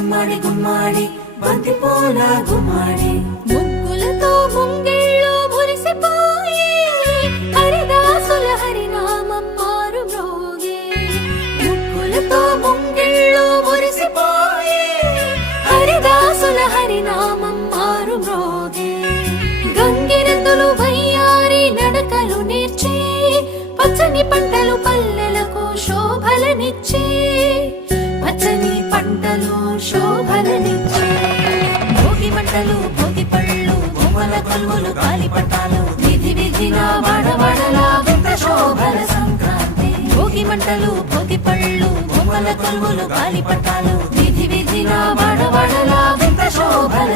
గుమ్మడి గుమ్మడి బంతి పూల గుమ్మడి ముగ్గులతో ముంగిళ్ళు మురిసిపోయి హరిదాసుల హరినామం మారు మ్రోగే. ముగ్గులతో ముంగిళ్ళు మురిసిపోయి హరిదాసుల హరినామం మారు మ్రోగే. గంగిరెద్దులు వయ్యారి నడకలు నేర్చి పచ్చని పంటలు పల్లెలకు శోభలనిచ్చి పచ్చని పంటలు శోభలనిచ్చి భోగి మంటలు భోగి పళ్ళు బొమ్మల కొలువులు గాలిపటాలు విధి విధిన వాడవాడలా వింత శోభల సంక్రాంతి. భోగి మంటలు భోగి పళ్ళు బొమ్మల కొలువులు గాలిపటాలు విధి విధిన వాడవాడలా వింత శోభల